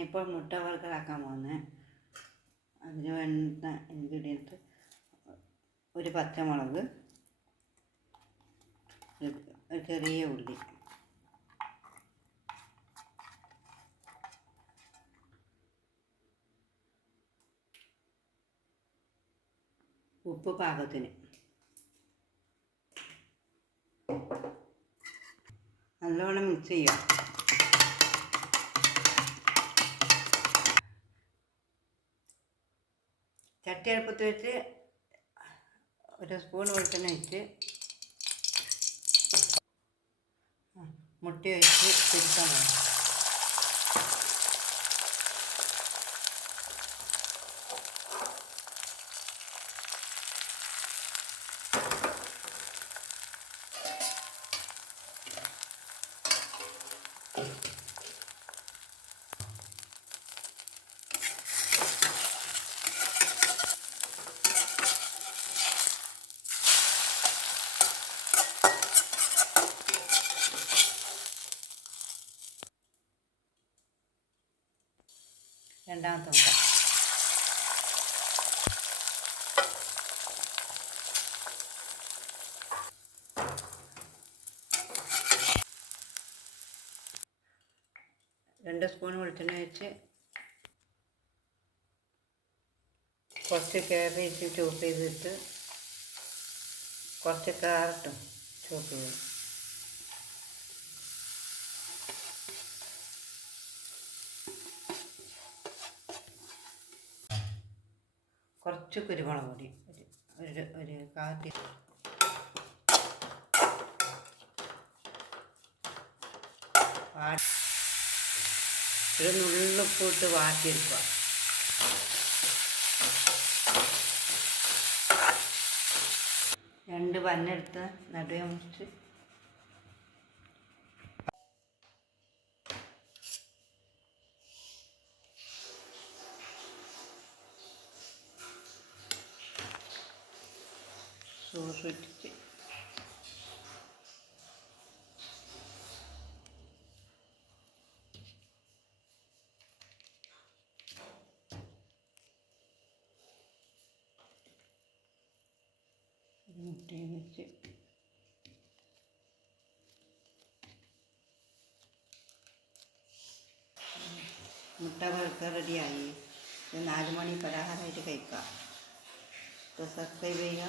ഞാനിപ്പോൾ മുട്ട വറുത്തതാക്കാൻ പോകുന്നത് അതിന് വേണ്ട ഇൻഗ്രീഡിയന്റ് ഒരു പച്ചമുളക് ഒരു ചെറിയ ഉള്ളി. ഉപ്പ് പാകത്തിന്. നല്ലോണം മിക്സ് ചെയ്യാം. ചട്ടി അടുപ്പത്ത് വെച്ച് ഒരു സ്പൂൺ വെളിച്ചെണ്ണ വെച്ച് മുട്ട ഒഴിച്ച് തിരുത്താൻ വേണം. രണ്ടാമത്തെ മുട്ട രണ്ട് സ്പൂൺ വെളിച്ചെണ്ണ വെച്ച് കുറച്ച് കാബേജ് ചോപ്പ് ചെയ്തിട്ട് കുറച്ച് കാരറ്റും ചോപ്പ് ചെയ്ത്. കുറച്ച് കുരുമുളക് പൊടി. ഒരു ഒരു ഒരു വാ- ഒരു നുള്ളിപ്പിട്ട് വാട്ടിയെടുക്കുക. രണ്ട് പന്നെടുത്ത് നടുവേ മുറിച്ച് ഒരു മുട്ടയും വെച്ച് മുട്ട വറുക്ക റെഡിയായി നാല് മണി പലഹാരമായിട്ട് കഴിക്കാം. സബ്സ്ക്രൈബ് ചെയ്യുക